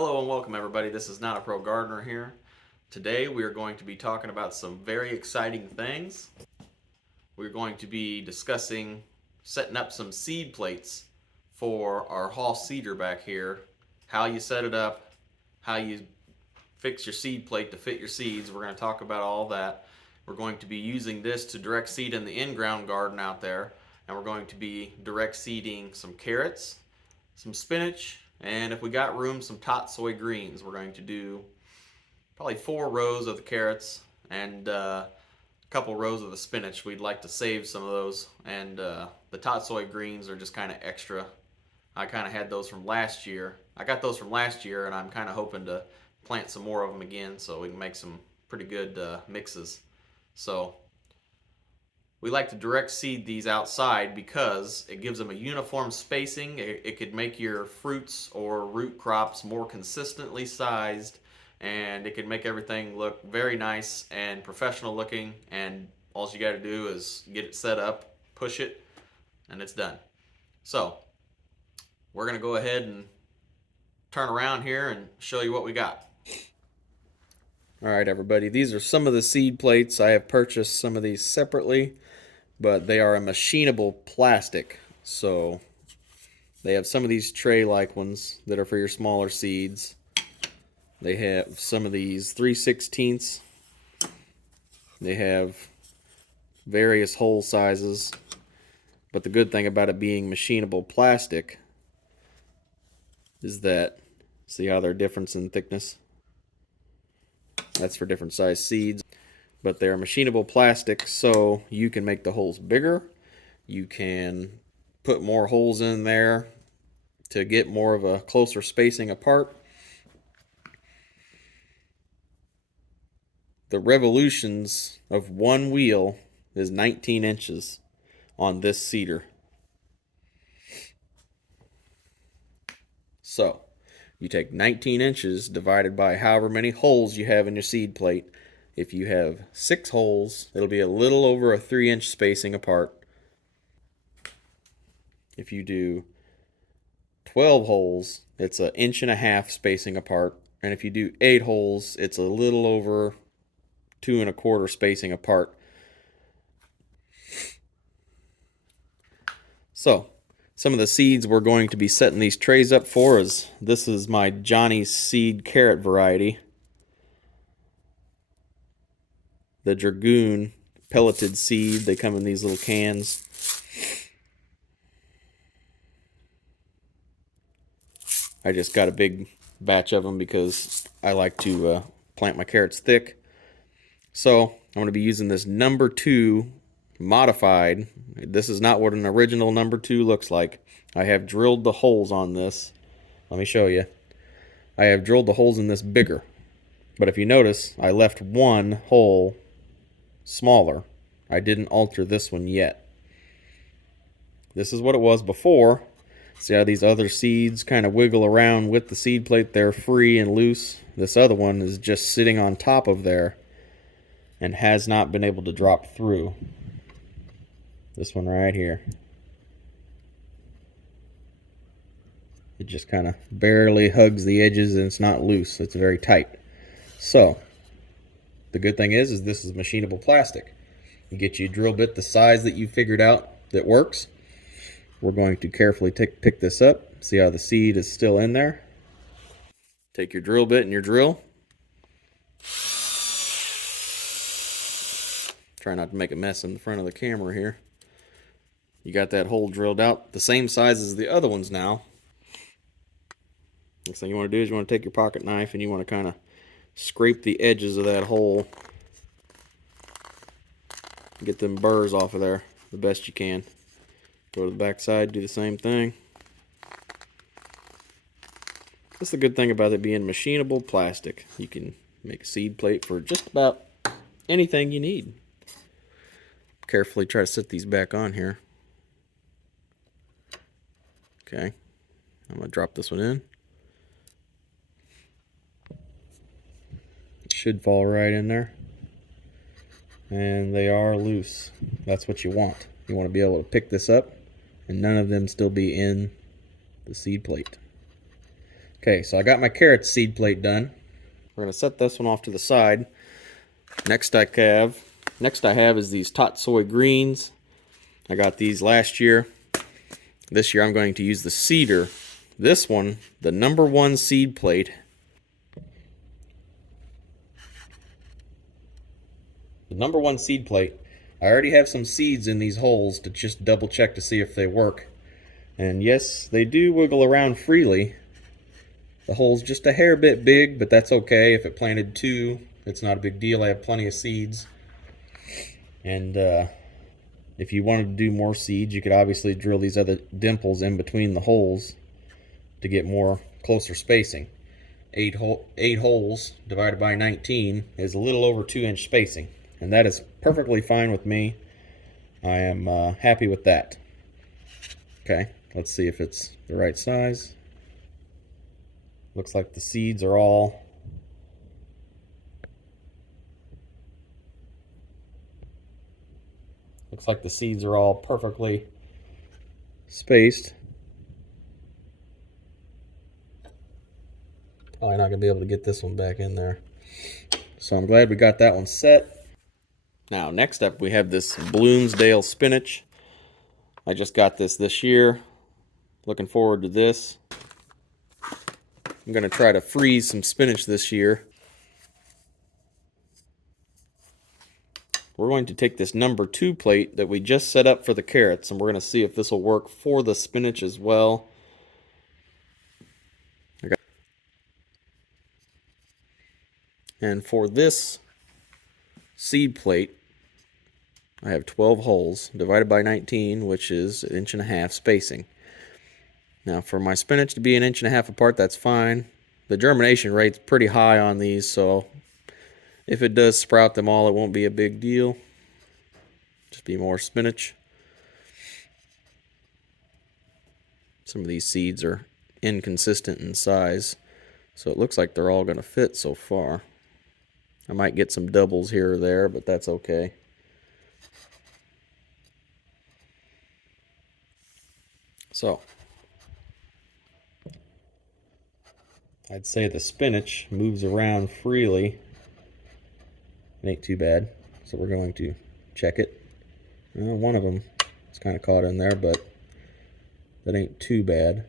Hello and welcome everybody. This is Not a Pro Gardener here. Today we are going to be talking about some very exciting things. We're going to be discussing setting up some seed plates for our hall cedar back here. How you set it up, how you fix your seed plate to fit your seeds. We're going to talk about all that. We're going to be using this to direct seed in the in-ground garden out there. And we're going to be direct seeding some carrots, some spinach, and if we got room, some tatsoi greens. We're going to do probably 4 rows of the carrots and a couple rows of the spinach. We'd like to save some of those, and the tatsoi greens are just kind of extra. I kind of had those from last year. I got those from last year, and I'm kind of hoping to plant some more of them again so we can make some pretty good mixes. So we like to direct seed these outside because it gives them a uniform spacing. It could make your fruits or root crops more consistently sized, and it can make everything look very nice and professional looking. And all you got to do is get it set up, push it, and it's done. So we're going to go ahead and turn around here and show you what we got. All right, everybody, these are some of the seed plates. I have purchased some of these separately, but they are a machinable plastic. So they have some of these tray-like ones that are for your smaller seeds. They have some of these 3/16. They have various hole sizes. But the good thing about it being machinable plastic is that, see how they're different in thickness? That's for different size seeds. But they're machinable plastic, so you can make the holes bigger. You can put more holes in there to get more of a closer spacing apart. The revolutions of one wheel is 19 inches on this cedar. So you take 19 inches divided by however many holes you have in your seed plate. If you have 6 holes, it'll be a little over a 3-inch spacing apart. If you do 12 holes, it's an 1.5 inch spacing apart. And if you do 8 holes, it's a little over 2.25 spacing apart. So some of the seeds we're going to be setting these trays up for is, this is my Johnny's Seed carrot variety. The Dragoon pelleted seed. They come in these little cans. I just got a big batch of them because I like to plant my carrots thick. So I'm going to be using this number 2 modified. This is not what an original number 2 looks like. I have drilled the holes on this. Let me show you. I have drilled the holes in this bigger. But if you notice, I left one hole smaller. I didn't alter this one yet. This is what it was before. See how these other seeds kind of wiggle around with the seed plate? They're free and loose. This other one is just sitting on top of there and has not been able to drop through. This one right here. It just kind of barely hugs the edges and it's not loose. It's very tight. So the good thing is this is machinable plastic. You get you a drill bit the size that you figured out that works. We're going to carefully pick this up. See how the seed is still in there. Take your drill bit and your drill. Try not to make a mess in the front of the camera here. You got that hole drilled out, the same size as the other ones now. Next thing you want to do is you want to take your pocket knife and you want to kind of scrape the edges of that hole. Get them burrs off of there the best you can. Go to the back side, do the same thing. That's the good thing about it being machinable plastic. You can make a seed plate for just about anything you need. Carefully try to set these back on here. Okay, I'm going to drop this one in. It should fall right in there. And they are loose. That's what you want. You want to be able to pick this up and none of them still be in the seed plate. Okay, so I got my carrot seed plate done. We're going to set this one off to the side. Next I have is these tatsoi greens. I got these last year. This year I'm going to use the cedar. This one, the #1 seed plate. The #1 seed plate. I already have some seeds in these holes to just double check to see if they work. And yes, they do wiggle around freely. The hole's just a hair bit big, but that's okay. If it planted 2, it's not a big deal. I have plenty of seeds. And if you wanted to do more seeds, you could obviously drill these other dimples in between the holes to get more closer spacing. 8 holes divided by 19 is a little over 2-inch spacing, and that is perfectly fine with me. I am happy with that. Okay, let's see if it's the right size. Looks like the seeds are all perfectly spaced. Probably not going to be able to get this one back in there. So I'm glad we got that one set. Now, next up we have this Bloomsdale spinach. I just got this year. Looking forward to this. I'm going to try to freeze some spinach this year. We're going to take this #2 plate that we just set up for the carrots, and we're going to see if this will work for the spinach as well. And for this seed plate, I have 12 holes divided by 19, which is 1.5 inch spacing. Now, for my spinach to be 1.5 inch apart, that's fine. The germination rate's pretty high on these, so if it does sprout them all, it won't be a big deal. Just be more spinach. Some of these seeds are inconsistent in size, so it looks like they're all going to fit so far. I might get some doubles here or there, but that's okay. So, I'd say the spinach moves around freely. It ain't too bad. So we're going to check it. One of them is kind of caught in there, but that ain't too bad.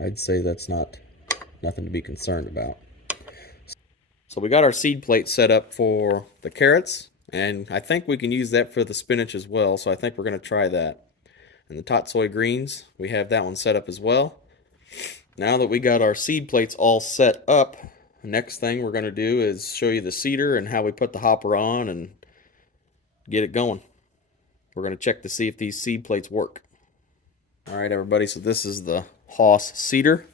I'd say that's nothing to be concerned about. So we got our seed plate set up for the carrots, and I think we can use that for the spinach as well, so I think we're going to try that. And the tatsoi greens, we have that one set up as well. Now that we got our seed plates all set up, the next thing we're going to do is show you the cedar and how we put the hopper on and get it going. We're going to check to see if these seed plates work. Alright everybody, so this is the Haas cedar.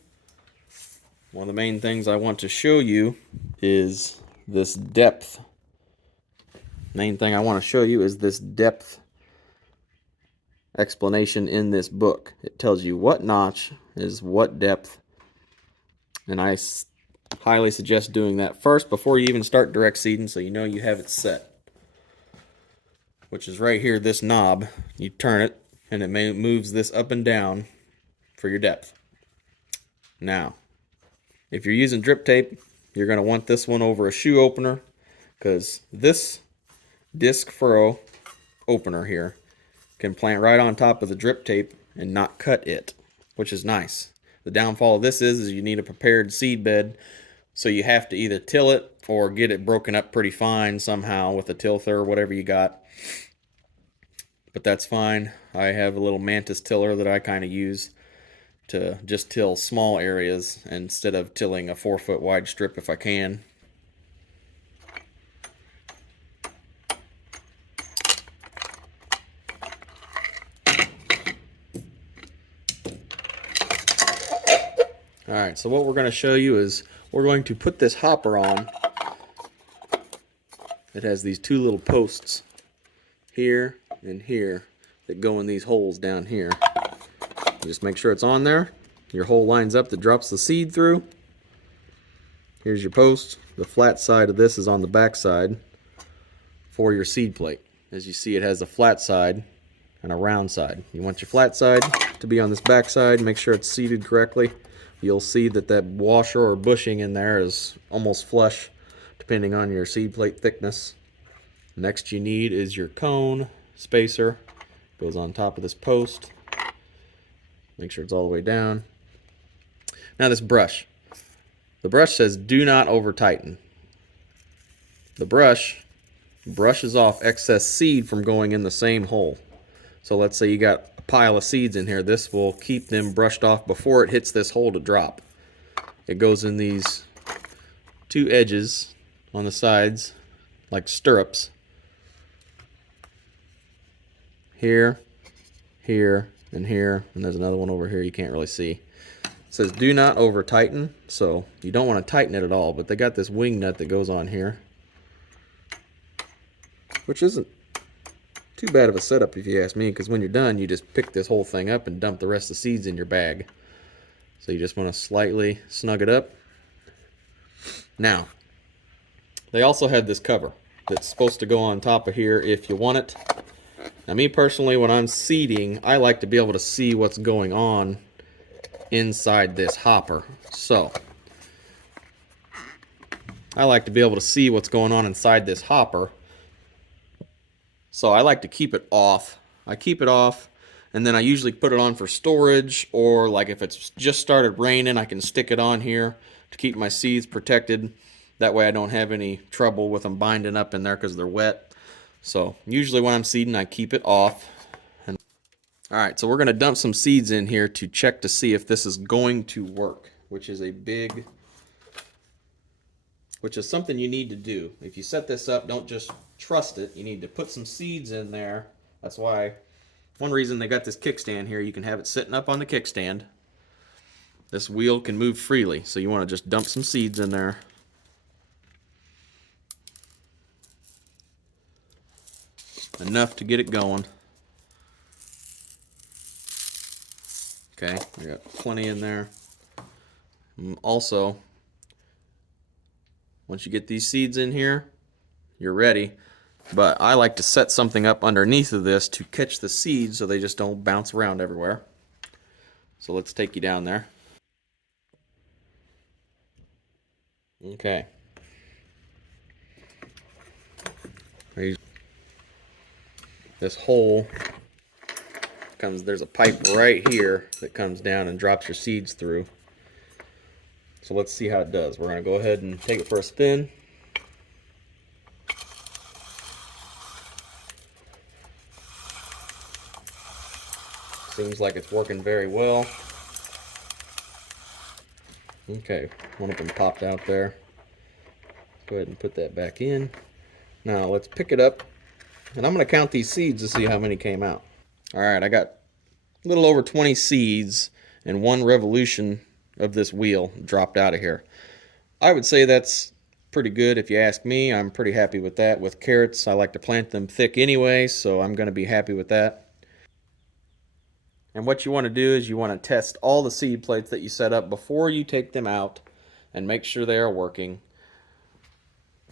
One of the main things I want to show you is this depth. Main thing I want to show you is this depth explanation in this book. It tells you what notch is what depth, and I highly suggest doing that first before you even start direct seeding, so you know you have it set. Which is right here, this knob. You turn it and it moves this up and down for your depth. Now, if you're using drip tape, you're going to want this one over a shoe opener, because this disc furrow opener here can plant right on top of the drip tape and not cut it, which is nice. The downfall of this is you need a prepared seed bed, so you have to either till it or get it broken up pretty fine somehow with a tilther or whatever you got. But that's fine. I have a little mantis tiller that I kind of use to just till small areas instead of tilling a 4-foot wide strip if I can. Alright, so what we're going to show you is we're going to put this hopper on. It has these 2 little posts here and here that go in these holes down here. You just make sure it's on there. Your hole lines up that drops the seed through. Here's your post. The flat side of this is on the back side for your seed plate. As you see, it has a flat side and a round side. You want your flat side to be on this back side. Make sure it's seated correctly. you'll see that that washer or bushing in there is almost flush depending on your seed plate thickness. Next you need is your cone spacer. Goes on top of this post. Make sure it's all the way down. Now this brush. The brush says do not over tighten. The brush brushes off excess seed from going in the same hole. So let's say you got a pile of seeds in here. This will keep them brushed off before it hits this hole to drop. It goes in these two edges on the sides like stirrups. Here, here, and here, and there's another one over here you can't really see. It says do not over tighten, so you don't want to tighten it at all, but they got this wing nut that goes on here, which isn't too bad of a setup if you ask me, because when you're done you just pick this whole thing up and dump the rest of the seeds in your bag. So you just want to slightly snug it up. Now, they also have this cover that's supposed to go on top of here if you want it. Now me personally, when I'm seeding, I like to be able to see what's going on inside this hopper. So I like to be able to see what's going on inside this hopper. So I like to keep it off. I keep it off, and then I usually put it on for storage, or like if it's just started raining, I can stick it on here to keep my seeds protected. That way I don't have any trouble with them binding up in there because they're wet. So usually when I'm seeding, I keep it off. Alright, so we're going to dump some seeds in here to check to see if this is going to work, which is something you need to do. If you set this up, don't just trust it. You need to put some seeds in there. That's why, one reason they got this kickstand here, you can have it sitting up on the kickstand. This wheel can move freely, so you want to just dump some seeds in there. Enough to get it going. Okay, we got plenty in there. Also, once you get these seeds in here, you're ready. But I like to set something up underneath of this to catch the seeds so they just don't bounce around everywhere. So let's take you down there. Okay. This hole comes, there's a pipe right here that comes down and drops your seeds through. So let's see how it does. We're going to go ahead and take it for a spin. Seems like it's working very well. Okay, one of them popped out there. Go ahead and put that back in. Now let's pick it up, and I'm going to count these seeds to see how many came out. Alright, I got a little over 20 seeds, and one revolution of this wheel dropped out of here. I would say that's pretty good if you ask me. I'm pretty happy with that. With carrots, I like to plant them thick anyway, so I'm going to be happy with that. And what you want to do is you want to test all the seed plates that you set up before you take them out and make sure they are working.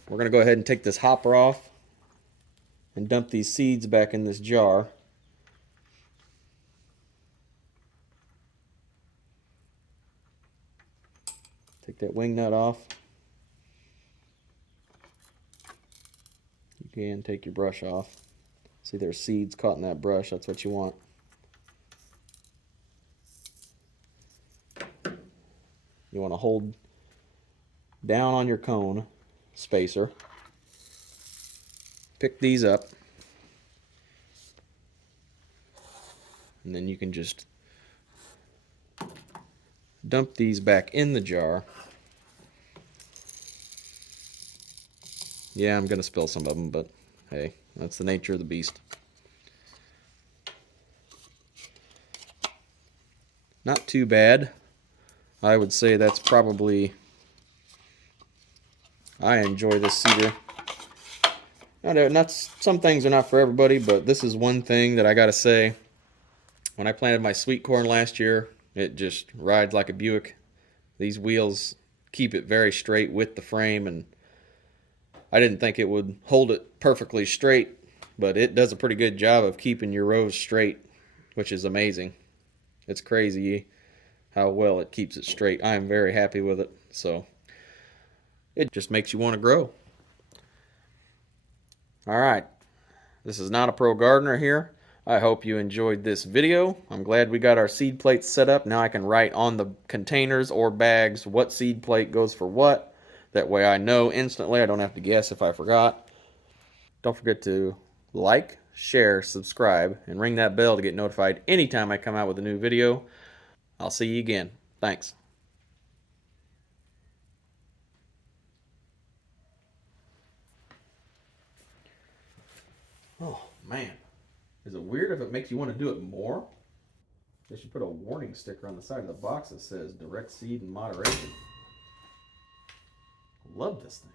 We're going to go ahead and take this hopper off and dump these seeds back in this jar. Take that wing nut off. You can take your brush off. See, there's seeds caught in that brush. That's what you want. You want to hold down on your cone spacer. Pick these up. And then you can just dump these back in the jar. Yeah, I'm going to spill some of them, but hey, that's the nature of the beast. Not too bad. I would say that's probably, I enjoy this seeder. Not some things are not for everybody, but this is one thing that I gotta say. When I planted my sweet corn last year, it just rides like a Buick. These wheels keep it very straight with the frame, and I didn't think it would hold it perfectly straight, but it does a pretty good job of keeping your rows straight, which is amazing. It's crazy how well it keeps it straight. I am very happy with it. So it just makes you want to grow. All right. This is not a pro gardener here. I hope you enjoyed this video. I'm glad we got our seed plates set up. Now I can write on the containers or bags what seed plate goes for what. That way I know instantly. I don't have to guess if I forgot. Don't forget to like, share, subscribe, and ring that bell to get notified anytime I come out with a new video. I'll see you again. Thanks. Oh, man. Is it weird if it makes you want to do it more? They should put a warning sticker on the side of the box that says direct seed in moderation. I love this thing.